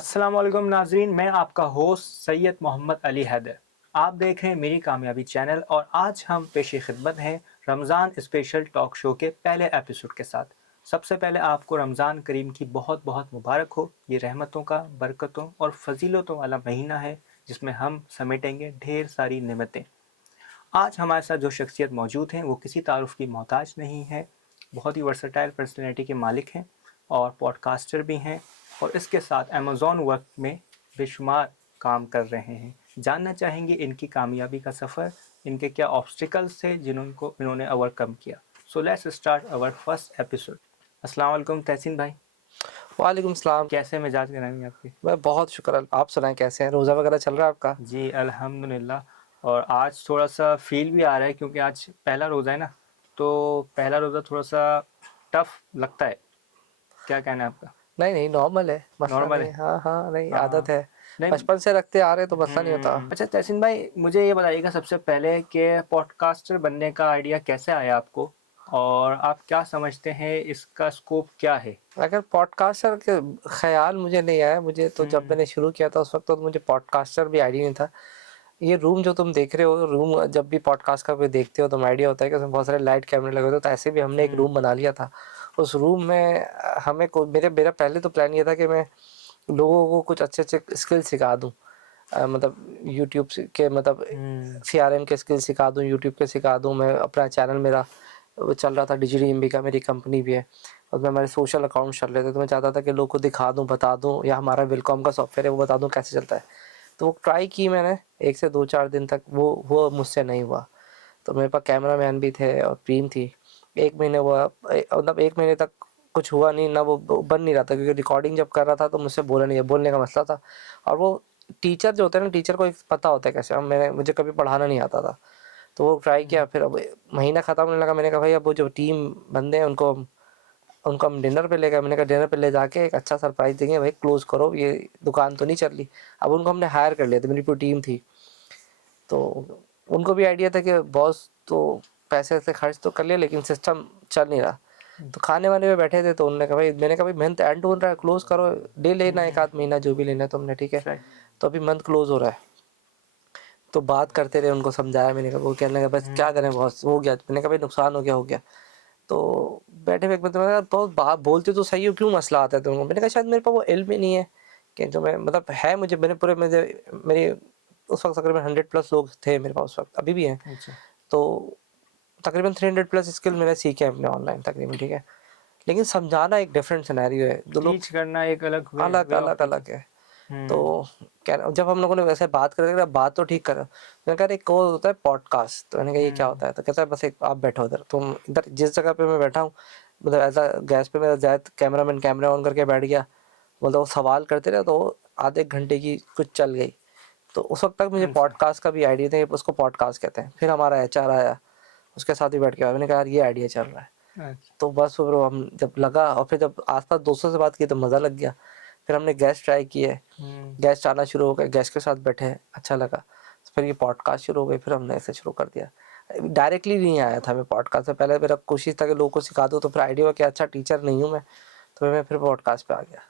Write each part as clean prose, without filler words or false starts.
अस्सलाम वालेकुम नाजरीन, मैं आपका होस्ट सैयद मोहम्मद अली हैदर। आप देख रहे हैं मेरी कामयाबी चैनल और आज हम पेश खिदमत हैं रमज़ान स्पेशल टॉक शो के पहले एपिसोड के साथ। सबसे पहले आपको रमज़ान करीम की बहुत बहुत मुबारक हो। ये रहमतों का, बरकतों और फजीलतों वाला महीना है जिसमें हम समेटेंगे ढेर सारी नेमतें। आज हमारे साथ जो शख्सियत मौजूद हैं वो किसी तारुफ की मोहताज नहीं है। बहुत ही वर्सटाइल पर्सनैलिटी के मालिक हैं और पॉडकास्टर भी हैं और इसके साथ अमेज़ॉन वर्क में बेशुमार काम कर रहे हैं। जानना चाहेंगे इनकी कामयाबी का सफ़र, इनके क्या ऑब्स्टिकल्स थे जिनको इन्होंने ओवरकम किया। So let's start our first episode. अस्सलाम वालेकुम तहसीन भाई, वालेकुम सलाम। कैसे मिजाज कराएंगे आपके? मैं बहुत शुक्र। आप सुनाएं, कैसे हैं? रोज़ा वगैरह चल रहा है आपका? जी अल्हम्दुलिल्लाह। और आज थोड़ा सा फील भी आ रहा है क्योंकि आज पहला रोज़ा है ना, तो पहला रोज़ा थोड़ा सा टफ लगता है। क्या कहना है आपका? नहीं नहीं, नॉर्मल है, मसला नॉर्मल नहीं। है। हाँ हाँ, नहीं, हाँ। आदत है। नहीं। बचपन से रखते आ रहे तो मसला नहीं होता। अच्छा तहसीन भाई, मुझे ये बताइएगा सबसे पहले कि पॉडकास्टर बनने का आइडिया कैसे आया आपको और आप क्या समझते हैं इसका स्कोप क्या है? अगर पॉडकास्टर के ख्याल मुझे नहीं आया, मुझे तो जब हम्म। मैंने शुरू किया था उस वक्त तो मुझे पॉडकास्टर भी आइडिया नहीं था। ये रूम जो तुम देख रहे हो, रूम जब भी पॉडकास्ट का कोई देखते हो तो आइडिया होता है कि उसमें बहुत सारे लाइट कैमरे लगे होते हैं, तो ऐसे भी हमने एक हम्म। रूम बना लिया था। उस रूम में हमें को मेरे मेरा पहले तो प्लान ये था कि मैं लोगों को कुछ अच्छे अच्छे स्किल सिखा दूँ। मतलब यूट्यूब के मतलब हम्म। सीआरएम के स्किल सिखा दूँ, यूट्यूब के सिखा दूँ। मैं अपना चैनल, मेरा वो चल रहा था डिजिटल एमबी का, मेरी कंपनी भी है और मैं हमारे सोशल अकाउंट चल रहे थे, तो मैं चाहता था कि लोगों को दिखा दूँ, बता दूँ, या हमारा विलकॉम का सॉफ्टवेयर है वो बता दूँ कैसे चलता है। तो वो ट्राई की मैंने 1 से 2-4 दिन तक, वो मुझसे नहीं हुआ। तो मेरे पास कैमरा मैन भी थे और टीम थी। 1 महीने हुआ, मतलब 1 महीने तक कुछ हुआ नहीं ना, वो बन नहीं रहा था क्योंकि रिकॉर्डिंग जब कर रहा था तो मुझसे बोला नहीं, बोलने का मसला था। और वो टीचर जो होते हैं ना, टीचर को एक पता होता है कैसे। अब मुझे कभी पढ़ाना नहीं आता था, तो वो ट्राई किया। फिर अब महीना ख़त्म होने लगा, मैंने कहा भाई अब वो जो टीम बंदे हैं उनको उनको हम डिनर पे ले गए। मैंने कहा डिनर पे ले जाके एक अच्छा सरप्राइज़ देंगे भाई, क्लोज़ करो, ये दुकान तो नहीं चल रही। अब उनको हमने हायर कर लिया था, मेरी पूरी टीम थी। तो उनको भी आइडिया था कि बॉस तो पैसे से खर्च तो कर लिया लेकिन सिस्टम चल नहीं रहा। तो खाने वाने में बैठे थे तो उन्होंने कहा भाई, मैंने कहा भाई मंथ एंड हो रहा है, क्लोज़ करो, डे लेना एक आध महीना जो भी लेना है तुमने, ठीक है। राइट। तो अभी मंथ क्लोज़ हो रहा है। तो बात करते रहे, उनको समझाया मैंने। कहा, वो कहने लगा बस क्या करें बॉस, हो गया। मैंने कहा भाई नुकसान हो गया, हो गया। तो बैठे हुए एक मतलब मैंने कहा, बहुत बात बोलते तो सही हो, क्यों मसला आता है तुमको? मैंने कहा शायद मेरे पास वो इल्म ही नहीं है कि जो मैं मतलब है मुझे, मैंने पूरे मुझे मेरी उस वक्त तकरीबन 100 प्लस लोग थे मेरे पास उस वक्त, अभी भी हैं। अच्छा। तो तकरीबन 300 प्लस स्किल मैंने सीखे हैं अपने ऑनलाइन तकरीबन, ठीक है। लेकिन समझाना एक डिफरेंट सिनेरियो है, दो लोग टीच करना एक अलग वे अलग वे ऑफ अलग टीचिंग। अलग है। तो हम्म। जब हम लोगों ने वैसे बात कर बात तो ठीक कर, मैंने कहा एक कोर्स होता है पॉडकास्ट। तो मैंने कहा ये क्या हम्म। होता है? तो कहता है बस एक आप बैठो इधर, तुम इधर जिस जगह पे मैं बैठा हूँ, मतलब ऐसा गैस पे मेरा जायद कैमरामैन कैमरा ऑन करके बैठ गया, मतलब वो सवाल करते रहे तो आधे एक घंटे की कुछ चल गई। तो उस वक्त तक मुझे अच्छा। पॉडकास्ट का भी आइडिया था कि उसको पॉडकास्ट कहते हैं। फिर हमारा एचआर आया, उसके साथ ही बैठ के मैंने कहा यार ये आइडिया चल रहा है। अच्छा। तो बस फिर हम जब लगा और फिर जब आसपास दोस्तों से बात की तो मज़ा लग गया। फिर हमने गेस्ट ट्राई किए, हम्म। गेस्ट आना शुरू हो गए, गेस्ट के साथ बैठे, अच्छा लगा। फिर ये पॉडकास्ट शुरू हो गई, फिर हमने ऐसे शुरू कर दिया। डायरेक्टली नहीं आया था मैं पॉडकास्ट से, पहले मेरा कोशिश था कि लोगों को सिखा दूँ, तो फिर आइडिया हुआ कि अच्छा टीचर नहीं हूँ मैं, तो मैं फिर पॉडकास्ट पे आ गया।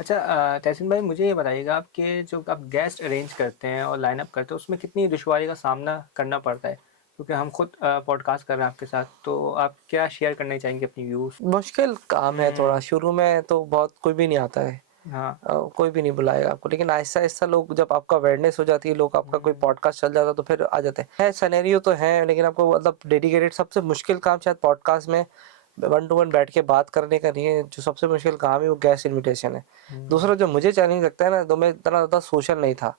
अच्छा तहसीन भाई, मुझे ये बताइएगा आपके जो आप गेस्ट अरेंज करते हैं और लाइन अप करते हैं उसमें कितनी दुश्वारी का सामना करना पड़ता है? क्योंकि हम खुद पॉडकास्ट कर रहे हैं आपके साथ, तो आप क्या शेयर करना चाहेंगे अपनी व्यूज़? मुश्किल काम है थोड़ा, शुरू में तो बहुत कोई भी नहीं आता है। हाँ। कोई भी नहीं बुलाएगा आपको, लेकिन आहिस्ता-आहिस्ता लोग, जब आपका अवेयरनेस हो जाती है, लोग आपका कोई हम्म। पॉडकास्ट चल जाता है तो फिर आ जाते हैं। है सिनेरियो तो है, लेकिन आपको मतलब डेडिकेटेड, सबसे मुश्किल काम शायद पॉडकास्ट में वन टू वन बैठ के बात करने का नहीं है। जो सबसे मुश्किल काम है वो गेस्ट इनविटेशन है। हम्म। दूसरा जो मुझे चैलेंज लगता है ना, तो मैं इतना ज़्यादा सोशल नहीं था,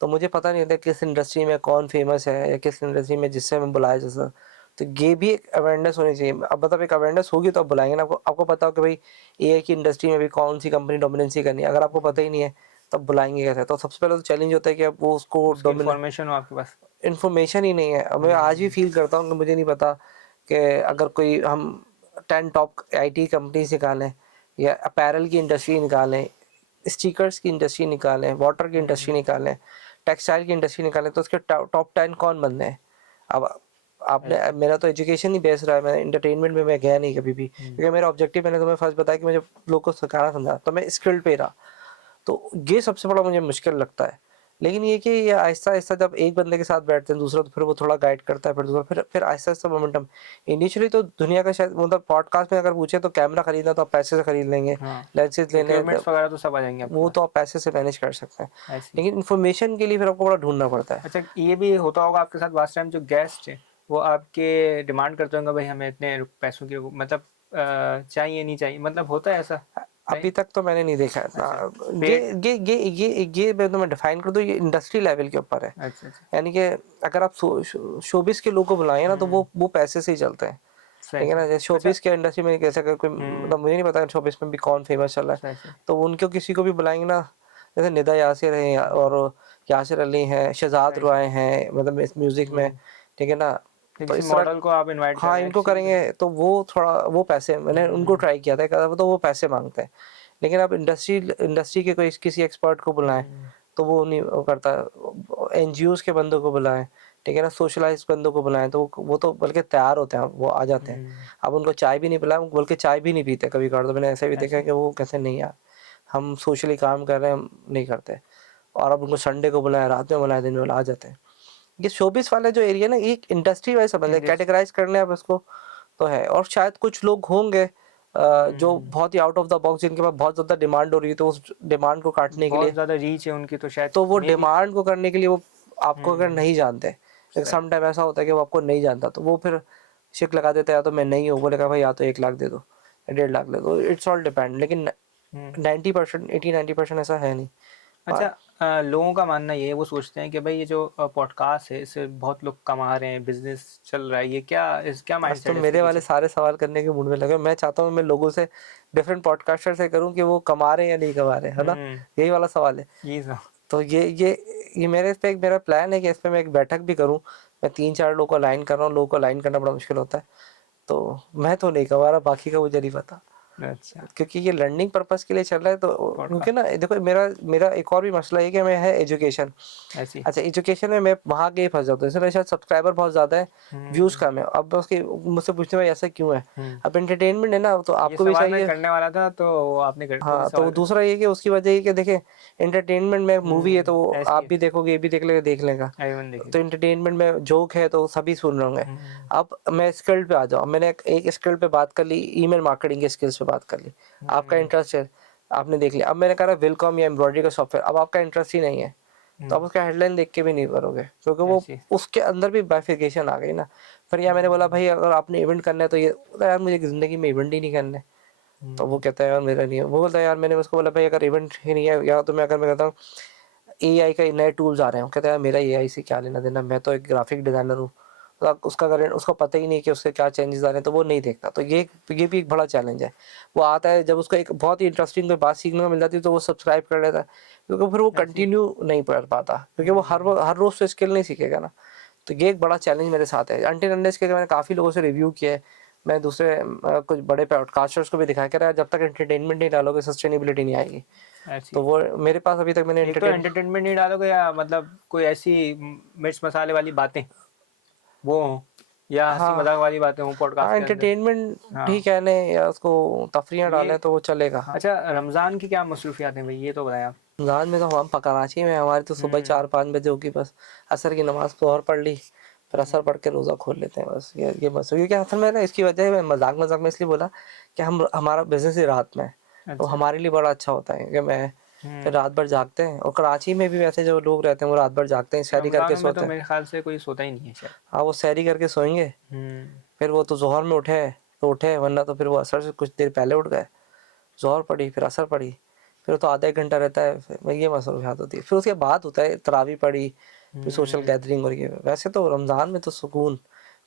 तो मुझे पता नहीं था किस इंडस्ट्री में कौन फेमस है या किस इंडस्ट्री में जिससे मैं बुलाया जा सकता। तो ये भी एक अवेयरनेस होनी चाहिए। अब मतलब एक अवेयरनेस होगी तो आप बुलाएँगे ना। आपको आपको पता हो कि भाई एआई की इंडस्ट्री में भी कौन-सी कंपनी डोमिनेंसी करनी है। अगर आपको पता ही नहीं है, तब बुलाएँगे कैसे? तो सबसे पहले तो चैलेंज होता है कि आप वो उसको उसकी इन्फॉर्मेशन हो आपके पास। इन्फॉर्मेशन ही नहीं है। अब मैं आज भी हम्म। फ़ील करता हूँ कि मुझे नहीं पता कि अगर कोई हम 10 टॉप आईटी कंपनीज़ निकालें या अपैरल की इंडस्ट्री निकालें, स्टिकर्स की इंडस्ट्री निकालें, वाटर की इंडस्ट्री हम्म। निकालें, टेक्सटाइल की इंडस्ट्री निकालें, तो उसके टॉप 10 कौन बंदे हैं? अब आपने अच्छा। मेरा तो एजुकेशन ही बेस रहा है, मैं एंटरटेनमेंट में मैं गया नहीं कभी भी, हम्म। क्योंकि मेरा ऑब्जेक्टिव, मैंने तुम्हें फर्स्ट बताया कि मुझे लोगों को सिखाना समझाना, तो मैं स्किल्ड पे रहा। तो ये सबसे बड़ा मुझे मुश्किल लगता है। लेकिन ये कि ये आहिस्ता-आहिस्ता जब एक बंदे के साथ बैठते हैं, दूसरा तो फिर वो थोड़ा गाइड करता है, फिर दूसरा फिर आहिस्ता-आहिस्ता मोमेंटम। इनिशियली तो दुनिया का शायद मतलब पॉडकास्ट में अगर पूछे तो कैमरा खरीदना तो आप पैसे से खरीद लेंगे, हाँ, लेंसेज़ लेने इक्विपमेंट्स वगैरह तो सब आ जाएँगे आपके वो पास, तो आप पैसे से मैनेज कर सकते हैं। ऐसे ही। लेकिन इन्फॉर्मेशन के लिए फिर आपको बड़ा ढूँढना पड़ता है। अच्छा, ये भी होता होगा आपके साथ लास्ट टाइम जो गेस्ट है, वो आपके डिमांड करते होंगे भाई हमें इतने पैसों की मतलब चाहिए नहीं चाहिए, मतलब होता है ऐसा? नहीं? अभी तक तो मैंने नहीं देखा है अच्छा, ना। पेड ये मैं डिफाइन कर दूं, ये इंडस्ट्री लेवल के ऊपर है। अच्छा, अच्छा। यानी कि अगर आप शोबिस के लोग को बुलाएं ना तो हुँ, वो पैसे से ही चलते हैं। सही, ठीक है सही। ना, जैसे अच्छा शोबिस के इंडस्ट्री में कैसे अगर कोई हुँ, मतलब मुझे नहीं पता शोबिस में भी कौन फेमस चल रहा सही, है, सही। तो उनको किसी को भी बुलाएंगे ना, जैसे निदा यासिर है और यासिर अली हैं, शहजाद सही, सही। रॉय हैं, मतलब इस म्यूजिक में, हुँ, ठीक है ना। तो तो किसी इस तरह मॉडल को आप इनवाइट कर हाँ, रहे हैं, इनको अच्छी बात है। करेंगे तो वो थोड़ा वो पैसे मैंने उनको हुँ, ट्राई किया था, तो वो पैसे मांगते हैं। लेकिन आप इंडस्ट्री के कोई किसी एक्सपर्ट को बुलाएँ, हुँ, तो वो नहीं वो करता। एनजीओज़ के बंदों को बुलाएँ, ठीक है ना, सोशलाइज़्ड बंदों को बुलाएँ, तो वो तो बल्कि तैयार होते हैं, वो आ जाते हैं। हुँ, आप उनको चाय भी नहीं पिलाएँ, बल्कि चाय भी नहीं पीते कभी-कभार, तो मैंने ऐसा भी देखा ऐसे है ही। कि वो कहते हैं नहीं यार, हम सोशली काम कर रहे हैं, हम नहीं करते। और आप उनको संडे को बुलाएँ, रात में बुलाएँ, दिन में बुलाएँ, आ जाते हैं। ये शोबिस वाला जो एरिया है ना, ये एक इंडस्ट्री वाइज़ समझ लें, इंडस्ट्री कैटेगराइज़ कर लें आप इसको, तो है। और शायद कुछ लोग होंगे जो हुँ, बहुत ही आउट ऑफ द बॉक्स, जिनके पास बहुत ज़्यादा डिमांड हो रही है, तो उस डिमांड को काटने के बहुत लिए, ज़्यादा रीच है उनकी तो शायद तो वो मेबी डिमांड को करने के लिए वो आपको अगर हुँ, नहीं जानते, एक सही। सम टाइम ऐसा होता है कि वो आपको नहीं जानता, तो वो फिर शिक लगा देता है, या तो मैं नहीं हूँ, बोलेगा भाई या तो 1 लाख दे दो या 1.5 लाख दे दो, इट्स ऑल डिपेंड। लेकिन हुँ। 90% 80-90% ऐसा है नहीं। अच्छा लोगों का मानना ये है, वो सोचते हैं कि भाई ये जो पॉडकास्ट है इससे बहुत लोग कमा रहे हैं, बिज़नेस चल रहा है, ये क्या बस तुम माइंडसेट है इसके मेरे वाले पीछे? सारे सवाल करने के मूड में लगे हो। मैं चाहता हूँ मैं लोगों से, डिफरेंट पॉडकास्टर से करूँ कि वो कमा रहे हैं या नहीं कमा रहे, है ना? हुँ, यही वाला सवाल है। ये सब तो ये मेरे इस पे एक मेरा प्लान है कि इस पे मैं एक बैठक भी करूँ। मैं 3-4 लोगों को अलाइन कर रहा हूँ, लोगों को अलाइन करना बड़ा मुश्किल होता है। तो मैं तो नहीं कमा रहा, बाकी का मुझे नहीं पता। अच्छा, क्योंकि ये लर्निंग पर्पज़ के लिए चल रहा है, तो क्योंकि ना पॉडकास्ट देखो मेरा मेरा एक और भी मसला ये है कि मैं है एजुकेशन। ऐसे ही। अच्छा, एजुकेशन में मैं वहाँ के ही फँस जाता हूँ। जैसे मेरे शायद सब्सक्राइबर बहुत ज़्यादा है, व्यूज़ हुँ, कम है। अब मैं उसकी मुझसे पूछते हैं भाई ऐसा क्यों है? हुँ। अब एंटरटेनमेंट है ना, तो ये आपको भी सवाल मैं चाहिए। करने वाला था तो आपने कर खुद ही हाँ, तो सवाल कर दूसरा ये कि उसकी वजह ये कि देखिए एंटरटेनमेंट में मूवी है तो ऐसे ही आप है, भी देखोगे, ये भी देख लेगा। एवरीवन तो देखेगा। एंटरटेनमेंट में जोक है तो सभी सुन रहे होंगे। हुँ, अब मैं स्किल पे आ जाऊँ, मैंने एक स्किल पे बात कर ली, ईमेल मार्केटिंग के स्किल्स पे बात कर ली। आपका हुँ, इंटरेस्ट है, आपने देख लिया। अब मैंने कहा विलकॉम या एम्ब्रॉयडरी का सॉफ्टवेयर, अब आपका इंटरेस्ट ही नहीं है, तो आप हुँ, उसका हेडलाइन देख के भी नहीं करोगे, क्योंकि वो ऐसे ही। उसके अंदर भी बाइफिकेशन आ गई ना। फिर या मैंने बोला हुँ, भाई अगर आपने इवेंट करना है तो ये बोला यार मुझे ज़िंदगी में इवेंट ही नहीं करने। तो वो हुँ, कहता है यार मेरा नहीं है। वो बोलता है यार, मैंने उसको बोला भाई अगर इवेंट ही नहीं है, या तो मैं कहता हूँ एआई का नए टूल्स आ रहे हैं। वो कहता है यार मेरा एआई से क्या लेना देना, मैं तो एक ग्राफिक डिज़ाइनर हूँ। तो अब उसका अगर उसको पता ही नहीं कि उससे क्या चेंजेस आ रहे हैं, तो वो नहीं देखता। तो ये भी एक बड़ा चैलेंज है। वो आता है, जब उसको एक बहुत ही इंटरेस्टिंग कोई बात सीखने को मिल जाती है तो वो सब्सक्राइब कर लेता है, क्योंकि फिर वो ऐसे ही। कंटिन्यू नहीं पढ़ पाता, क्योंकि वो हुँ, हर रोज़ तो स्किल नहीं सीखेगा ना। तो ये एक बड़ा चैलेंज मेरे साथ है। अनटिल अनलेस के मैंने काफ़ी लोगों से रिव्यू किया है। मैं दूसरे कुछ बड़े पॉडकास्टर्स को भी दिखाया कि यार जब तक एंटरटेनमेंट नहीं डालोगे सस्टेनेबिलिटी नहीं आएगी। ऐसे तो ही। वो मेरे पास अभी तक मैंने एक तो एंटरटेनमेंट नहीं डालोगे या मतलब कोई ऐसी मिर्च मसाले वाली बातें वो हों या हँसी हाँ, मज़ाक वाली बातें हों हाँ पॉडकास्ट के अंदर। एंटरटेनमेंट ही हाँ, कह लें या उसको तफरीह ये डालें तो वो चलेगा। अच्छा रमज़ान की क्या मसरूफ़ियात हैं भई ये तो बताएँ आप? रमज़ान में तो हम कराची में हैं, हमारी तो सुबह हुँ, 4-5 बजे होगी बस। असर की नमाज़ ज़ोहर पढ़ ली, फिर असर हुँ, पढ़ के रोज़ा खोल लेते हैं बस। ये बस, क्योंकि असल में ना इसकी वजह मैं मज़ाक-मज़ाक में इसलिए बोला कि हमारा बिज़नेस ही रात में है, तो अच्छा। हमारे लिए बड़ा अच्छा होता है कि मैं फिर हुँ, रात भर जागते हैं। और कराची में भी वैसे जो लोग रहते हैं वो रात भर जागते हैं, सहरी करके रमज़ानों में तो सोते हैं। मेरे ख़्याल से कोई सोता ही नहीं है शायद। हाँ, वो सहरी करके सोएँगे, हुँ, फिर वो तो ज़ोहर में उठे तो उठे, वरना तो फिर वो असर से कुछ देर पहले उठ गए। ज़ोहर पढ़ी, फिर असर पढ़ी, फिर तो आधा 1 घंटा रहता है, फिर ये मसरूफ़ियात होती है। फिर उसके बाद होता है तरावी पढ़ी, फिर सोशल हुँ। गैदरिंग हो रही है। वैसे तो रमज़ान में तो सुकून,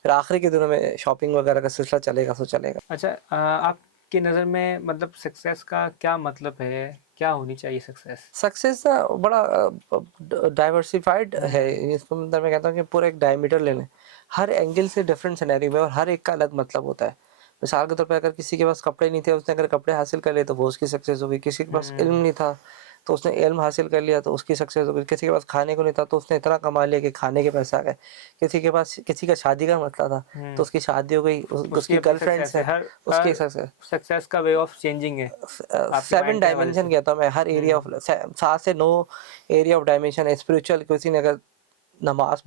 फिर आखिरी के दिनों में शॉपिंग वगैरह का सिलसिला चलेगा सो चलेगा। अच्छा आपकी नज़र में मतलब सक्सेस का क्या मतलब है? क्या होनी चाहिए सक्सेस? सक्सेस ना बड़ा डाइवर्सिफ़ाइड है। हुँ, इसको मतलब मैं कहता हूँ कि पूरा एक डायमीटर ले लें। हर एंगल से डिफरेंट सिनेरियो में और हर एक का अलग मतलब होता है। मिसाल के तौर पे अगर किसी के पास कपड़े नहीं थे, उसने अगर कपड़े हासिल कर लिए तो वो उसकी सक्सेस हो गई। किसी के पास इल्म हुँ, नहीं था, तो उसने इल्म हासिल कर लिया तो उसकी सक्सेस हो गई। किसी के पास खाने को नहीं था तो उसने इतना कमा लिया कि खाने के पैसे आ गए। किसी के पास किसी का शादी का मसला था तो उसकी शादी हो गई, उसकी उसकी अपनी गर्लफ्रेंड्स सक्सेस है, है, हर उसकी हर सक्सेस। सक्सेस का वे ऑफ चेंजिंग है आपके 7 माइंड के हवाले डायमेंशन से। कहता हूँ मैं, हर एरिया ऑफ 7 से 9 एरिया ऑफ डायमेंशन है। स्पिरिचुअल किसी ने अगर नमाज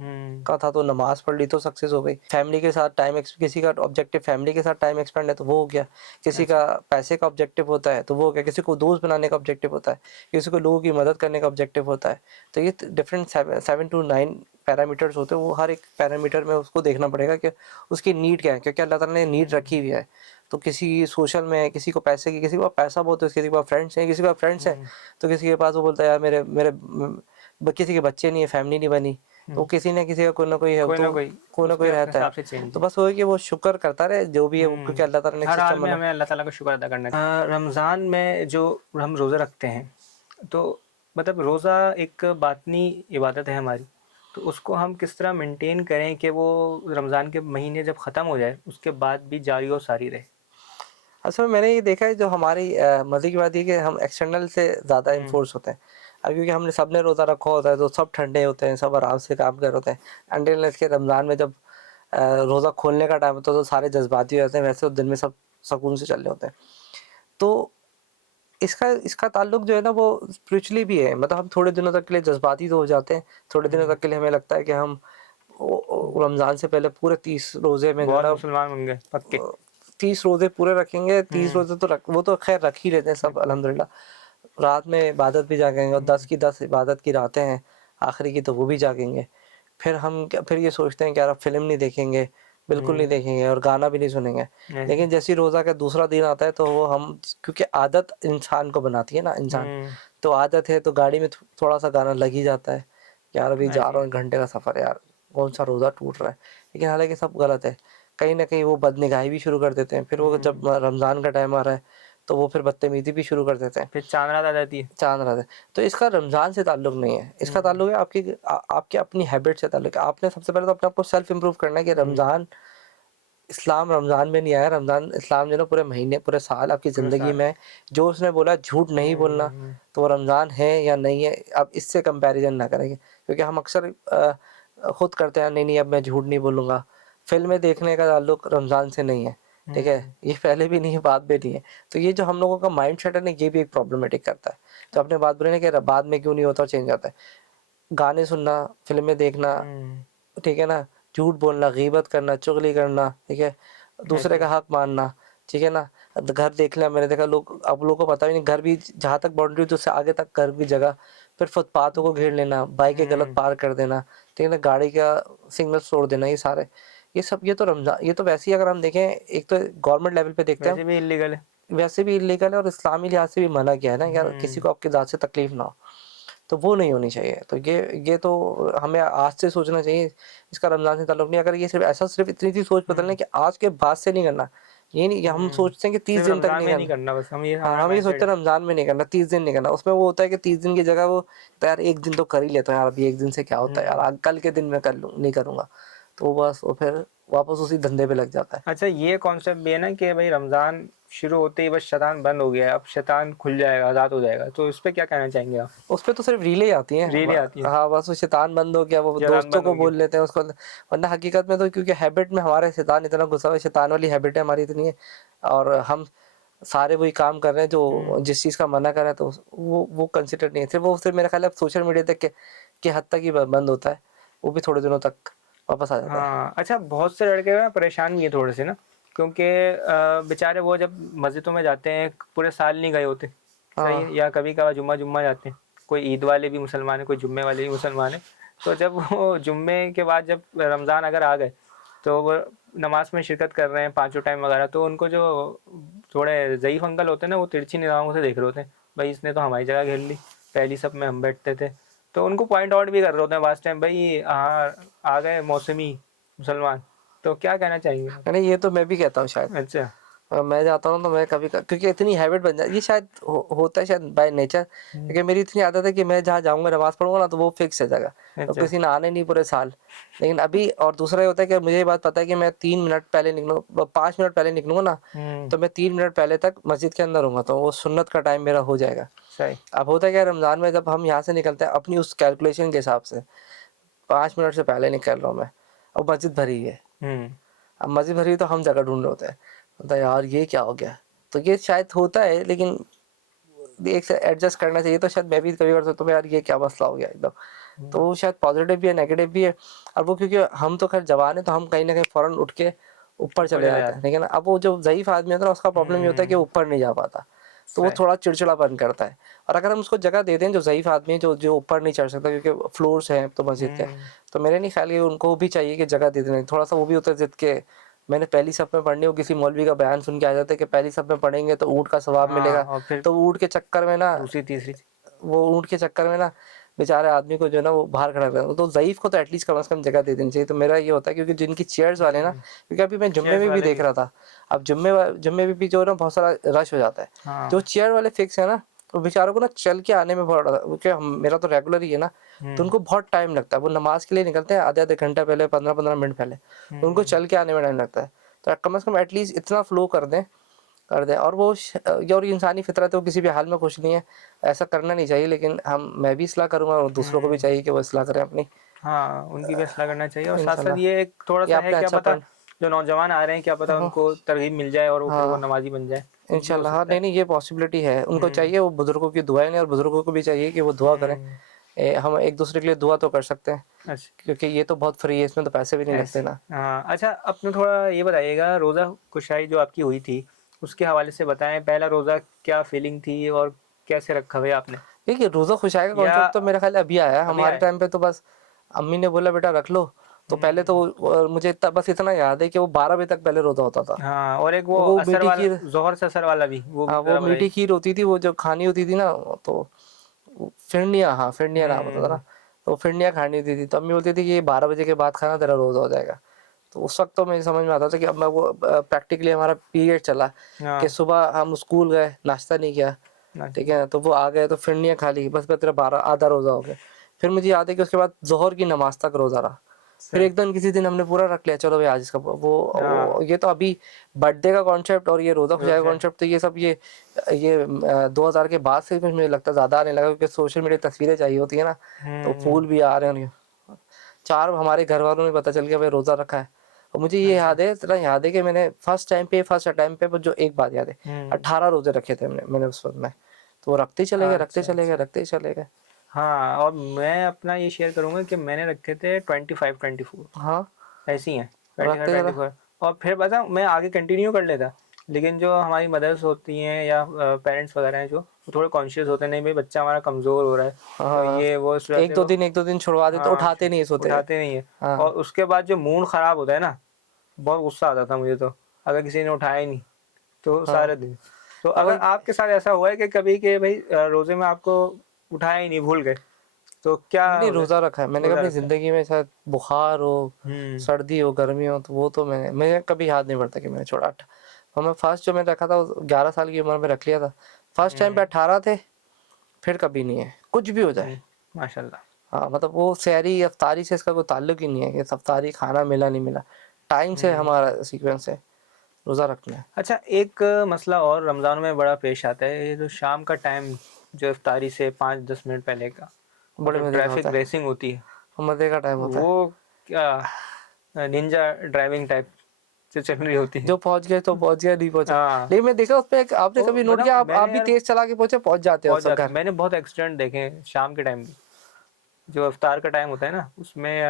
का था तो नमाज पढ़ ली तो सक्सेस हो गई। फैमिली के साथ टाइम किसी का ऑब्जेक्टिव फैमिली के साथ टाइम एक्सपेंड है तो वो हो गया। किसी का पैसे का ऑब्जेक्टिव होता है तो वो हो गया। किसी को दोस्त बनाने का ऑब्जेक्टिव होता है, किसी को लोगों की मदद करने का ऑब्जेक्टिव होता है। तो ये डिफरेंट 7 to 9 पैरामीटर्स होते हैं। वो हर एक पैरामीटर में उसको देखना पड़ेगा कि उसकी नीड क्या है, क्योंकि अल्लाह ताला ने नीड रखी हुई है। तो किसी सोशल में है, किसी को पैसे की, किसी को पैसा बहुत है, किसी के पास फ्रेंड्स हैं, किसी के पास फ्रेंड्स हैं, तो किसी के पास वो बोलता है यार मेरे मेरे किसी के बच्चे नहीं है, फैमिली नहीं बनी, तो किसी न किसी का कोई ना कोई है, कोई तो ना कोई कोई ना उसके कोई अपने रहता है। हिसाब से चेंज तो है। बस वो है कि वो शुक्र करता रहे जो भी है वो, क्योंकि अल्लाह ताला ने एक हर हाल सिस्टम में बना। हमें अल्लाह ताला का शुक्र अदा करना चाहिए। रमज़ान में जो हम रोज़ा रखते हैं तो मतलब रोज़ा एक बातनी इबादत है हमारी, तो उसको हम किस तरह मेंटेन करें कि वो रमज़ान के महीने जब ख़त्म हो जाए उसके बाद भी जारी और सारी रहे। असल में मैंने ये देखा है जो हमारी मज़े की बात ये है कि हम एक्सटर्नल से ज़्यादा इन्फोर्स होते हैं। अब क्योंकि हमने सबने रोज़ा रखा होता है तो सब ठंडे होते हैं, सब आराम से काम कर रहे होते हैं। अनटिल के रमज़ान में जब रोज़ा खोलने का टाइम होता है तो सारे जज्बाती हो जाते हैं, वैसे तो दिन में सब सुकून से चल रहे होते हैं। तो इसका इसका ताल्लुक जो है ना वो स्पिरिचुअली भी है। मतलब हम थोड़े दिनों तक के लिए जज्बाती तो हो जाते हैं, थोड़े दिनों तक के लिए हमें लगता है कि हम रमज़ान से पहले पूरे 30 रोज़े में जो है बहुत ना मुसलमान बन गए पक्के। 30 रोज़े पूरे रखेंगे। 30 रोज़े तो वो तो खैर रख ही लेते हैं सब अल्हम्दुलिल्लाह। रात में इबादत भी जागेंगे और 10 की 10 इबादत की रातें हैं आखिरी की, तो वो भी जागेंगे। फिर हम फिर ये सोचते हैं कि यार अब फ़िल्म नहीं देखेंगे, बिल्कुल नहीं देखेंगे और गाना भी नहीं सुनेंगे। लेकिन जैसे ही रोज़ा का दूसरा दिन आता है तो वो हम, क्योंकि आदत इंसान को बनाती है ना इंसान, तो आदत है तो गाड़ी में थोड़ा-सा गाना लग ही जाता है। यार अभी जा रहा हूँ 1 घंटे का सफ़र है यार, कौन-सा रोज़ा टूट रहा है। लेकिन हालाँकि सब गलत है। कहीं न कहीं वो बदनिगाही भी शुरू कर देते हैं। फिर वो जब रमज़ान का टाइम आ रहा है तो वो फिर बदतमीज़ी भी शुरू कर देते हैं। फिर चाँद रात आ जाती है। चाँद रात है। तो इसका रमज़ान से ताल्लुक नहीं है। इसका ताल्लुक है आपकी अपनी हैबिट से ताल्लुक है। आपने सबसे पहले तो अपने आप को सेल्फ इम्प्रूव करना है कि रमज़ान, इस्लाम रमज़ान में नहीं आया। रमज़ान इस्लाम जो है ना पूरे महीने, पूरे साल आपकी पूरे ज़िंदगी साल। में है। जो उसने बोला झूठ नहीं बोलना, तो वो रमज़ान है या नहीं है, आप इससे कंपैरिज़न ना करेंगे। क्योंकि हम अक्सर खुद करते हैं, नहीं अब मैं झूठ नहीं बोलूँगा। फ़िल्में देखने का ताल्लुक रमज़ान से नहीं है, ठीक है? ये पहले भी नहीं है, बाद में नहीं है। तो ये जो हम लोगों का माइंडसेट है ना, ये भी एक प्रॉब्लमेटिक करता है। तो आपने बात बोली ना कि बाद में क्यों नहीं होता और चेंज आता है। गाने सुनना, फ़िल्में देखना, ठीक है ना? झूठ बोलना, ग़ीबत करना, चुगली करना, ठीक है? दूसरे का हक मानना, ठीक है ना? घर देख लिया, मैंने देखा लोग, अब लोगों को पता भी नहीं, घर भी जहाँ तक बाउंड्री होती है उससे आगे तक घर की जगह, फिर फुटपाथों को घेर लेना, बाइकें गलत पार कर देना, ठीक है ना? गाड़ी का सिग्नल तोड़ देना, ये सारे, ये सब, ये तो वैसे ही अगर हम देखें, एक तो गवर्नमेंट लेवल पे देखते हैं वैसे भी इल्लीगल है। वैसे भी इल्लीगल है और इस्लामी लिहाज से भी मना किया है ना यार, किसी को आपकी ज़ात से तकलीफ़ ना हो। तो वो नहीं होनी चाहिए। तो ये तो हमें आज से सोचना चाहिए, इसका रमज़ान से ताल्लुक नहीं। अगर ये सिर्फ़ इतनी सी सोच बदलना है कि आज के बाद से नहीं करना। ये नहीं कि हम सोचते हैं कि 30 सिर्फ दिन तक रमज़ान नहीं में करना। नहीं करना, बस हम ये हाँ, हमारा हम ये माइंडसेट सोचते है। हैं रमज़ान में नहीं करना, 30 दिन नहीं करना। उसमें वो होता है कि 30 दिन की जगह वो, तो यार 1 दिन तो कर ही लेता हूँ यार, अभी 1 दिन से क्या होता है यार, कल के दिन मैं कर लूँ, नहीं करूँगा। तो बस वो फिर वापस उसी धंधे पे लग जाता है। अच्छा, ये कॉन्सेप्ट भी है ना कि भाई रमज़ान शुरू होते ही बस शैतान बंद हो गया है, अब शैतान खुल जाएगा, आज़ाद हो जाएगा, तो इस पे क्या कहना चाहेंगे आप? उसपे तो सिर्फ़ रीलें आती हैं। रीलें आती हैं, हाँ, बस वो शैतान बंद हो गया, वो शैतान दोस्तों बंद को हो गया। बोल लेते हैं उसको, वरना हकीकत में तो क्योंकि हैबिट में हमारे शैतान इतना घुसा हुआ है, शैतान वाली हैबिट है हमारी इतनी है, और हम सारे वही काम कर रहे हैं जो जिस चीज़ का मना कर रहे हैं, तो वो कंसिडर नहीं है। सिर्फ़ मेरा ख़्याल है सोशल मीडिया तक के हद तक ही बंद होता है, वो भी थोड़े दिनों तक वापस आ जाता है। हाँ, अच्छा, बहुत से लड़के ना परेशान भी हैं थोड़े से ना, क्योंकि बेचारे वो जब मस्जिदों में जाते हैं पूरे साल नहीं गए होते, सही हाँ, है, या कभी-कभार जुम्मा जाते हैं। कोई ईद वाले भी मुसलमान हैं, कोई जुम्मे वाले भी मुसलमान हैं। तो जब वो जुम्मे के बाद जब रमज़ान अगर आ गए, तो वो नमाज़ में शिरकत कर रहे हैं पाँचों टाइम वगैरह, तो उनको जो थोड़े ज़ईफ़ अंकल होते हैं ना, वो तिरछी निगाहों से देख रहे होते हैं, भाई इसने तो हमारी जगह घेर ली, पहली सफ में हम बैठते थे। तो उनको पॉइंट आउट भी कर रहे होते हैं वास्ट टाइम, भाई हाँ आ गए मौसमी मुसलमान। तो क्या कहना चाहेंगे आप? नहीं ये तो मैं भी कहता हूँ शायद। अच्छा, मैं जाता हूँ तो मैं क्योंकि इतनी हैबिट बन जाती, ये शायद होता है शायद बाय नेचर, क्योंकि मेरी इतनी आदत है कि मैं जहाँ जाऊँगा नमाज़ पढ़ूँगा ना तो वो फिक्स है जगह, तो अच्छा। किसी ने आने नहीं पूरे साल। लेकिन अभी और दूसरा ये होता है कि मुझे ये बात पता है कि मैं 3 मिनट पहले निकलूँ, 5 मिनट पहले निकलूँगा ना, हुँ, तो मैं 3 मिनट पहले तक मस्जिद के अंदर होऊँगा, तो वो सुन्नत का टाइम मेरा हो जाएगा। सही। अब होता क्या है रमज़ान में, जब हम यहाँ से निकलते हैं अपनी उस कैलकुलेशन के हिसाब से, 5 मिनट से पहले निकल रहा हूँ मैं, अब मस्जिद भरी है। हुँ, अब मस्जिद भरी है तो हम जगह ढूँढ रहे होते हैं। होता है यार ये क्या हो गया? तो ये शायद होता है, लेकिन एक से एडजस्ट करना चाहिए, तो शायद मैं भी कभी कर सकता हूँ यार ये क्या मसला हो गया एकदम। तो हुँ, वो शायद पॉजिटिव भी है, नेगेटिव भी है। और वो क्योंकि हम तो खैर जवान है तो हम कहीं न कहीं फ़ौरन उठ के ऊपर ऊपर चले चले जाते हैं। जाते लेकिन अब वो जो ज़ईफ़ आदमी होता है ना, उसका प्रॉब्लम ये होता है कि वो हुँ, ऊपर नहीं जा पाता। तो वो सही। थोड़ा चिड़चिड़ापन करता है। और अगर हम उसको जगह दे दें, जो ज़ईफ़ आदमी है, जो जो ऊपर नहीं चढ़ सकता क्योंकि फ्लोर्स हैं तो मस्जिद के, हुँ, तो मेरे नहीं ख़्याल कि उनको भी चाहिए कि जगह दे देनी। थोड़ा-सा वो भी होता है ज़िद के मैंने पहली सफ में पढ़नी हो, किसी मौलवी का बयान सुन के आ जाते हैं कि पहली सफ में पढ़ेंगे तो ऊँट का सवाब हाँ, मिलेगा। और फिर तो ऊँट के चक्कर में ना, दूसरी, तीसरी। वो ऊँट के चक्कर में ना बेचारे आदमी को जो है ना वो बाहर खड़ा कर, तो ज़ईफ़ को तो एटलीस्ट कम से कम जगह दे देनी चाहिए। तो मेरा ये होता है क्योंकि जिनकी चेयर्स वाले ना, हुँ, क्योंकि अभी मैं जुम्मे चेयर्स में भी वाले देख भी रहा था। अब जुम्मे में भी जो है ना बहुत सारा रश हो जाता है। जो हाँ, चेयर वाले फिक्स है ना, तो बेचारों को ना चल के आने में बहुत क्योंकि मेरा तो रेगुलर ही है ना, तो हुँ, उनको बहुत टाइम लगता है। वो नमाज़ के लिए निकलते हैं आधे-आधे घंटा पहले, 15-15 मिनट पहले। तो उनको हुँ, चल के आने में टाइम लगता है। तो कम से कम एटलीस्ट इतना फ्लो कर दें और वो ये और इंसानी फितरत है, वो किसी भी हाल में खुश नहीं है, ऐसा करना नहीं चाहिए। लेकिन मैं भी इस्लाह करूँगा और दूसरों को भी हुँ। चाहिए कि वो इस्लाह करें अपनी। हाँ, उनकी भी इस्लाह करना चाहिए और साथ-साथ इंशाल्लाह ये एक ये थोड़ा-सा है, आपने क्या अच्छा पता पॉइंट। जो नौजवान आ रहे हैं, क्या पता हाँ, उनको तरग़ीब मिल जाए और वो फिर वो हाँ, नमाज़ी बन जाएँ, कुछ भी हो इंशाल्लाह हाँ, सकता है। नहीं-नहीं ये पॉसिबिलिटी है। उनको हुँ, चाहिए वो बुज़ुर्गों की दुआएँ लें और बुज़ुर्गों को भी चाहिए कि वो दुआ करें। हुँ, हम एक-दूसरे के लिए दुआ तो कर सकते हैं, अच्छा, क्योंकि ये तो बहुत फ्री है, इसमें तो पैसे भी नहीं लगते ऐसे ना। हाँ, अच्छा अपने थोड़ा ये बताइएगा रोज़ा कुशाई जो आपकी हुई थी, उसके हवाले से बताएँ, पहला रोज़ा क्या फ़ीलिंग थी और कैसे रखा भई आपने? देखिए रोज़ा खुशाई का या कॉन्सेप्ट तो मेरे ख़्याल है अभी आया है, अभी हमारे आए? टाइम पे तो बस अम्मी ने बोला बेटा रख लो, तो पहले तो हुँ, मुझे इतना बस इतना याद है कि वो 12 बजे तक पहले रोज़ा होता था। हाँ और एक वो वो असर मीठी वाला खीर, ज़ोहर से असर वाला भी, वो हाँ, भी वो ज़रा मीठी बताइए? खीर होती थी, वो जो खानी होती थी ना, तो फिरनिया, हाँ, फिरनिया नाम होता था ना, हुँ, तो फिरनिया खानी होती थी, तो अम्मी बोलती थी कि ये 12 बजे के बाद खाना तेरा रोज़ा हो जाएगा। तो उस वक़्त तो मुझे समझ में आता था कि अब मैं वो प्रैक्टिकली हमारा पीरियड चला कि हाँ, सुबह हम स्कूल गए, नाश्ता नहीं किया, ठीक नाची है? तो वो आ गए तो फिरनियाँ खा ली, बस तेरा 12 आधा रोज़ा हो गया। फिर मुझे याद है कि उसके बाद ज़ोहर की नमाज़ तक रोज़ा रहा। फिर सही, एक दिन किसी दिन हमने पूरा रख लिया, चलो भाई आज इसका हाँ, वो ये तो अभी बर्थडे का कॉन्सेप्ट और ये रोज़ा खुशा का रोज़ा कॉन्सेप्ट, तो ये सब ये 2000 के बाद से मुझे लगता है ज़्यादा आने लगा, क्योंकि सोशल मीडिया तस्वीरें चाहिए होती है ना, तो हुँ, फूल भी आ रहे हैं। 4 हमारे घर वालों ने पता चल गया भाई रोज़ा रखा है। और मुझे ये अच्छा, याद है, इतना याद है कि मैंने फर्स्ट अटेम्प्ट पे वो जो एक बात याद है, हुँ, 18 रोज़े रखे थे मैंने उस वक़्त में। तो वो रखते ही चले गए, रखते अच्छा, चले गए, अच्छा। रखते ही चले गए। हाँ, और मैं अपना ये शेयर करूँगा कि मैंने रखे थे 25-24 हाँ, ऐसे ही हैं, रखते चला 25-24 और फिर बताऊँ मैं आगे कंटिन्यू कर लेता। लेकिन जो हमारी मदर्स होती हैं या पेरेंट्स वगैरह हैं जो, वो थोड़े कॉन्शियस होते हैं, नहीं भई बच्चा हमारा कमज़ोर हो रहा है, तो हाँ, ये वो इस वजह से वो 1-2 दिन छुड़वा दें तो हाँ, उठाते नहीं सोते। उठाते नहीं हैं और हाँ, उसके बाद जो मूड ख़राब होता है ना, बहुत गुस्सा आता था मुझे तो, अगर किसी ने उठाया ही नहीं, तो हाँ, सारे दिन। तो अगर वही आपके साथ ऐसा हुआ है कि कभी कि भई रोज़े में आपको उठाया ही नहीं, भूल गए, तो क्या नहीं होता है? रोज़ा रखा है मैंने, रोज़ा अपनी रखा है। ज़िंदगी में शायद बुखार हो, हुँ, सर्दी हो, गर्मी हो, तो वो तो मैंने कभी याद नहीं पड़ता कि मैंने छोड़ा। और मैं फर्स्ट जो मैंने रखा था वो 11 साल की उम्र में रख लिया था। फर्स्ट टाइम पे हुँ, 18 थे, फिर कभी नहीं है, कुछ भी हो जाए। माशाल्लाह। हाँ, मतलब वो सहरी इफ्तारी से इसका कोई ताल्लुक ही नहीं है कि इफ्तारी खाना मिला नहीं मिला। टाइम से हुँ। हमारा सीक्वेंस है, रोज़ा रखना है। अच्छा एक मसला और रमज़ान में बड़ा पेश आता है, ये जो शाम का टाइम जो इफ्तारी से 5-10 मिनट पहले का और बड़े जो मज़े का होता ट्रैफ़िक है, रेसिंग होती है, मज़े का टाइम होता है। वो क्या निंजा ड्राइविंग टाइप से चल रही होती है। जो पहुँच गए तो पहुँच गए, नहीं पहुँचे। हाँ, लेकिन मैं देखा उसपे एक आपने वो कभी नोट किया, बताऊँ आप मैंने भी यार तेज़ चला के पहुँचे, पहुँच जाते हो पहुँच सब जाते घर। हैं। मैंने बहुत एक्सीडेंट देखे हैं शाम के टाइम भी। जो इफ्तार का टाइम होता है ना, उसमें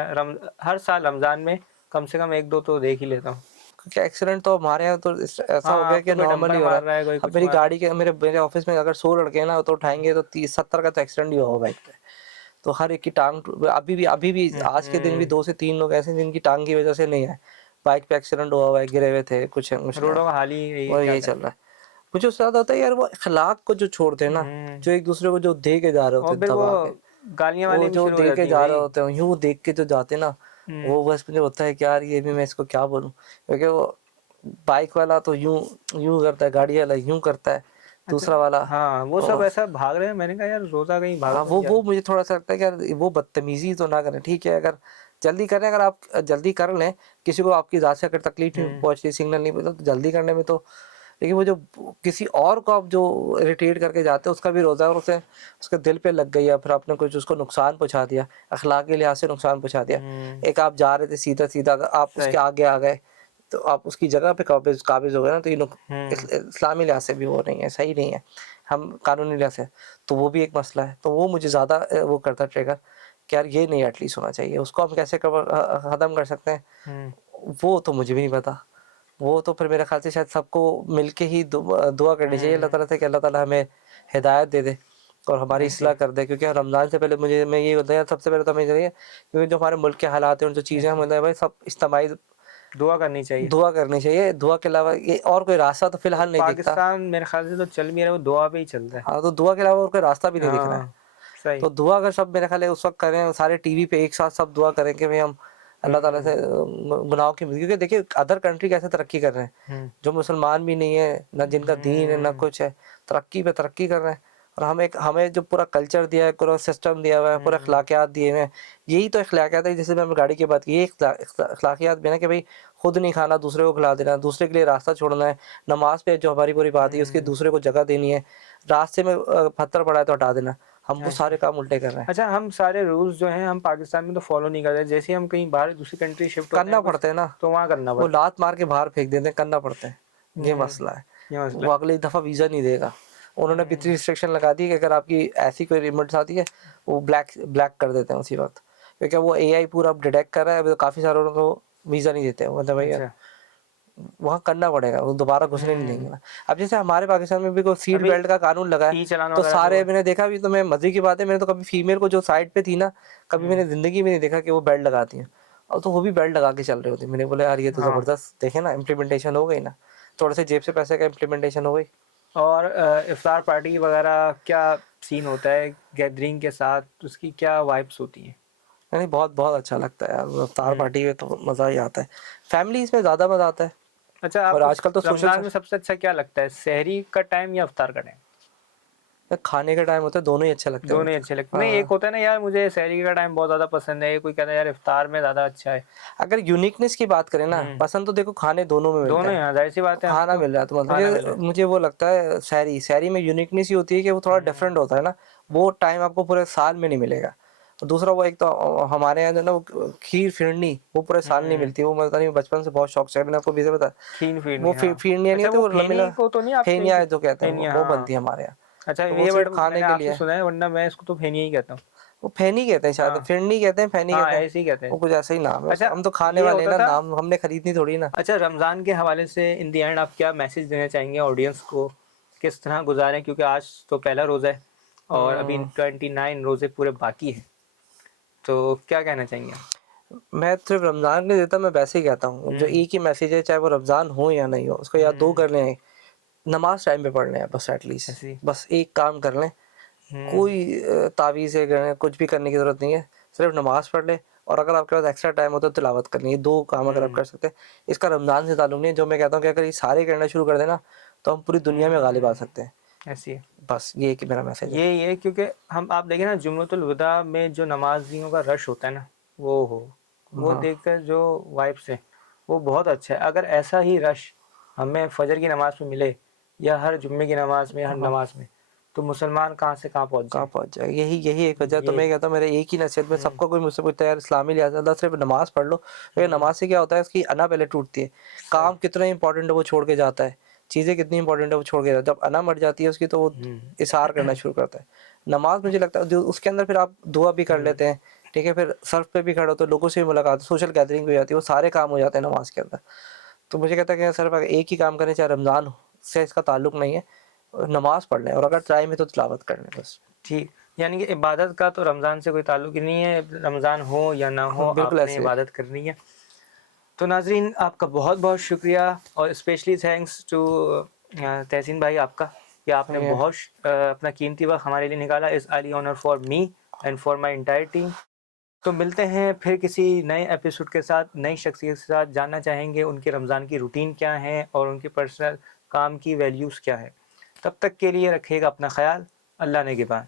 हर साल रमज़ान में कम से कम 1-2 तो देख ही लेता हूँ। क्योंकि एक्सीडेंट तो हमारे यहाँ तो ऐसा हो हाँ, गया अब तो कि कोई नॉर्मली डंपर हो रहा मार है। रहा है, कोई अब कुछ मेरी मार गाड़ी के मेरे ऑफिस में अगर 100 लड़के हैं ना तो उठाएंगे तो 30-70 का तो एक्सीडेंट ही हुआ होगा बाइक पे। तो हर एक की टांग अभी भी हुँ, आज के दिन भी हुँ। 2 से 3 लोग ऐसे हैं जिनकी टांग की वजह से नहीं है। बाइक पे एक्सीडेंट हुआ हुआ है, गिरे हुए थे, कुछ है कुछ नहीं है। रोडों का हाल ही यही है, और क्या यही चल करें। रहा है। मुझे उससे ज़्यादा होता है यार वो अखलाक को जो छोड़ते हैं ना, हुँ, जो एक दूसरे को जो दे के जा रहे होते और हैं फिर वो दबा के। वो गालियाँ-वालियाँ भी जो शुरू हो दे के जाती हैं जा रहे भई। होते हैं, यूँ देख के जो जाते हैं ना, हुँ, वो बस मुझे होता है कि यार ये भी मैं इसको क्या बोलूँ? क्योंकि वो बाइक वाला तो यूं यूं करता है, गाड़ी वाला यूं करता है, दूसरा वाला। हाँ, वो सब और ऐसा भाग रहे हैं, मैंने कहा यार रोजा कहीं भाग हाँ, तो नहीं जा वो रहा। मुझे थोड़ा सा लगता है कि यार वो बदतमीजी तो ना करें। ठीक है, अगर जल्दी करें, अगर आप जल्दी कर लें, किसी को आपकी ज़ात से अगर तकलीफ नहीं पहुंचती, सिग्नल नहीं मिलता, तो जल्दी करने में तो। लेकिन वो जो किसी और को आप जो इरिटेट करके जाते हैं, उसका भी रोज़ा है और उसे उसके दिल पे लग गई, या फिर आपने कुछ उसको नुकसान पहुंचा दिया, अखलाक के लिहाज से नुकसान पहुंचा दिया। एक आप जा रहे थे सीधा सीधा, अगर आप सही। उसके आगे आ गए तो आप उसकी जगह पे काबिज हो गए ना, तो ये इस्लामी लिहाज से भी वो नहीं है, सही नहीं है, हम कानूनी लिहाज से। तो वो भी एक मसला है। तो वो मुझे ज़्यादा वो करता है ट्रिगर कि यार ये नहीं एटलीस्ट होना चाहिए। उसको हम कैसे ख़त्म कर सकते हैं, वो तो मुझे भी नहीं पता। वो तो फिर मेरे ख़्याल से शायद सबको मिलके ही दुआ करनी चाहिए अल्लाह ताला से कि अल्लाह ताला हमें हिदायत दे दे और हमारी ऐसे। इस्लाह कर दे। क्योंकि रमज़ान से पहले मैं ये होता है, सबसे पहले तो हमें चाहिए, क्योंकि जो हमारे मुल्क के हालात हैं और जो चीज़ें, हम होता है भाई सब इज्तिमाई दुआ करनी चाहिए। दुआ करनी चाहिए। दुआ के अलावा ये और कोई रास्ता तो फ़िलहाल नहीं दिखता। पाकिस्तान मेरे ख्याल से तो चल भी रहा है, वो दुआ पे ही चल रहा है। हाँ, तो दुआ के अलावा और कोई रास्ता भी नहीं दिख रहा है। हाँ, सही। तो दुआ अगर सब मेरे ख़्याल है उस वक़्त करें, सारे टीवी पे एक साथ सब दुआ करें कि भाई हम अल्लाह ताला से गुनाहों की, क्योंकि देखिए अदर कंट्री कैसे तरक्की कर रहे हैं, जो मुसलमान भी नहीं है, ना जिनका दीन है, ना कुछ है, तरक्की पे तरक्की कर रहे हैं। और हमें जो पूरा कल्चर दिया है, पूरा सिस्टम दिया हुआ है, पूरे अखलाकियात दिए हुए हैं, यही तो अखलाकियात है। जैसे मैंने गाड़ी की बात की, ये अखलाकियात भी है ना कि भाई खुद नहीं खाना, दूसरे को खिला देना, दूसरे के लिए रास्ता छोड़ना है। नमाज पे जो हमारी पूरी बात है, उसकी दूसरे को जगह देनी है। रास्ते में पत्थर पड़ा है तो हटा देना। हम वो ऐसे। सारे काम उल्टे कर रहे हैं। अच्छा, हम सारे रूल्स जो हैं हम पाकिस्तान में तो फॉलो नहीं करते, जैसे ही हम कहीं बाहर दूसरी कंट्री शिफ्ट होते करना हैं कुछ पड़ता है ना, तो वहाँ करना वो पड़ता है। लात मार के बाहर फेंक देते हैं, करना पड़ता है। ये मसला है। ये मसला वो है। अगली दफ़ा वीज़ा नहीं देगा। उन्होंने भी इतनी रिस्ट्रिक्शन लगा दी कि अगर आपकी ऐसी कोई रिमोट्स आती है, वो ब्लैक ब्लैक कर देते हैं उसी वक़्त। क्योंकि वो एआई पूरा अब डिटेक्ट कर रहा है, अभी तो काफ़ी सारे लोगों को वीज़ा नहीं देते हैं। मतलब भैया अच्छा। वहाँ करना पड़ेगा, वो दोबारा घुसने नहीं देंगे ना। अब जैसे हमारे पाकिस्तान में भी कोई सीट अभी बेल्ट का कानून लगा है, ई चालान तो वगैरह तो सारे मैंने देखा भी, तो मैं मज़े की बात है, मैंने तो कभी फीमेल को जो साइड पे थी ना, कभी मैंने ज़िंदगी में नहीं देखा कि वो बेल्ट लगाती हैं। और तो वो भी बेल्ट लगा के चल रहे होते। मैंने बोला यार ये तो हाँ। ज़बरदस्त, देखे ना इम्प्लीमेंटेशन हो गई ना, थोड़े से जेब से पैसे का इम्प्लीमेंटेशन हो गई। और इफ्तार पार्टी वगैरह क्या सीन होता है गैदरिंग के साथ, उसकी क्या वाइब्स होती हैं? नहीं, बहुत बहुत अच्छा लगता है यार, इफ्तार पार्टी में तो मज़ा ही आता है। फैमिली इसमें ज़्यादा मज़ा आता है। अच्छा, और आपको आजकल तो सोशल रमज़ान में सबसे अच्छा क्या लगता है, सहरी का टाइम या इफ्तार का टाइम? खाने का टाइम होता है, दोनों ही अच्छे लगते हैं दोनों ही मुझे। अच्छे लगते हैं। नहीं, एक हाँ, होता है ना यार मुझे सहरी का टाइम बहुत ज़्यादा पसंद है, कोई कहता है यार इफ्तार में ज़्यादा अच्छा है। अगर यूनिकनेस की बात करें ना, पसंद तो देखो खाने दोनों में मिलता दोनों है। ही, हाँ, ज़ाहिर-सी बात है, हमें खाना तो मिल रहा है तो मतलब खाना मिल रहा मुझे है। मुझे वो लगता है शहरी में यूनिकनेस ही होती है कि वो थोड़ा डिफरेंट होता है ना, वो टाइम आपको पूरे साल में नहीं मिलेगा। और दूसरा वो एक तो हमारे यहाँ जो ना वो खीर फिरनी वो पूरे साल नहीं मिलती। वो पता नहीं बचपन से बहुत शौक से मैंने आपको भी से बताया। खीन वो फिरनी, हाँ। फिरनी नहीं अच्छा, होती, वो वो फेनी लमीला को तो नहीं आप कहीं फेनिया पे जो कहते हैं, फेनी, वो हाँ। बनती है हमारे यहाँ। अच्छा, तो वो ये वर्ड सिर्फ खाने मैंने के आपसे लिए है। सुना है, वरना मैं इसको तो फेनी ही कहता हूँ। वो फेनी कहते हैं शायद, हाँ, फिरनी कहते हैं, फेनी हाँ, कहते हैं। ऐसे ही कहते वो हैं। कुछ ऐसा ही नाम है उसका। अच्छा, हम तो खाने ये वाले हैं होता ना, था। नाम हमने खरीदनी थोड़ी ना। अच्छा, रमज़ान के हवाले से इन द एंड आप क्या मैसेज देना चाहेंगे ऑडियंस को? किस तरह गुज़ारें, क्योंकि आज तो पहला रोज़ा है और अभी हम्म, 29 रोज़े पूरे बाकी हैं। तो क्या कहना चाहेंगे आप? मैं सिर्फ रमज़ान नहीं देता, मैं वैसे ही कहता हूँ, जो एक ही मैसेज है, चाहे वो रमज़ान हो या नहीं हो, उसको या दो कर लें। नमाज टाइम पे पढ़ लें बस, एटलीस्ट ऐसे ही। बस एक काम कर लें। कोई तावीज़ें करने, कुछ भी करने की ज़रूरत नहीं है, सिर्फ नमाज पढ़ लें। और अगर आपके पास एक्स्ट्रा टाइम होता है तो तिलावत करनी है। दो काम अगर आप कर सकते हैं, इसका रमज़ान से ताल्लुक नहीं है। जो मैं कहता हूँ कि अगर ये सारे करना शुरू कर दें ना, तो हम पूरी दुनिया में गालिब आ सकते हैं। ऐसी है। बस ये कि मेरा मैसेज है। ये क्योंकि हम आप देखें ना, जुम्मतुल विदा में जो नमाजियों का रश होता है ना, वो हाँ, देखकर जो वाइब्स है वो बहुत अच्छा है। अगर ऐसा ही रश हमें फजर की नमाज में मिले या हर जुम्मे की नमाज में, हर हाँ, नमाज में, तो मुसलमान कहाँ से कहाँ पहुँच कहाँ जाए। पहुँच जाए। यही एक वजह तो ये मैं कहता हूँ, मेरे एक ही नसीहत में सबको, कोई मुझसे पूछता है यार इस्लामी लिहाज से सिर्फ नमाज पढ़ लो, तो नमाज से क्या होता है, उसकी अना पहले टूटती है। सही। काम कितना इंपॉर्टेंट है वो छोड़ के जाता है, चीज़ें कितनी इंपॉर्टेंट है वो छोड़ के जाता है। जब अना मर जाती है उसकी, तो वो इशार करना शुरू करता है। नमाज मुझे लगता है जो उसके अंदर फिर आप दुआ भी कर लेते हैं, ठीक है, फिर सर्फ पे भी खड़े हो तो लोगों से भी मुलाकात, सोशल गैदरिंग भी हो जाती है, वो सारे काम हो जाते हैं नमाज के अंदर। तो मुझे कहता है कि सिर्फ अगर एक ही काम करें, चाहे रमज़ान हो, से इसका ताल्लुक नहीं है। नमाज पढ़ लें और अगर टाइम है तो तिलावत कर लें बस। ठीक, यानी कि इबादत का तो रमज़ान से कोई ताल्लुक ही नहीं है, रमज़ान हो या ना हो बिल्कुल आपने ऐसे। इबादत करनी है। तो नाज़रीन, आपका बहुत बहुत शुक्रिया और स्पेशली थैंक्स टू तहसीन भाई आपका, कि आपने ये बहुत अपना कीमती वक्त हमारे लिए निकाला। Is really honour for me and for my entire team. तो मिलते हैं फिर किसी नए एपिसोड के साथ, नई शख्सियत के साथ। जानना चाहेंगे उनके रमज़ान की रूटीन क्या है और उनकी पर्सनल काम की वैल्यूज़ क्या है। तब तक के लिए रखिएगा अपना ख्याल। अल्लाह नेगेबान।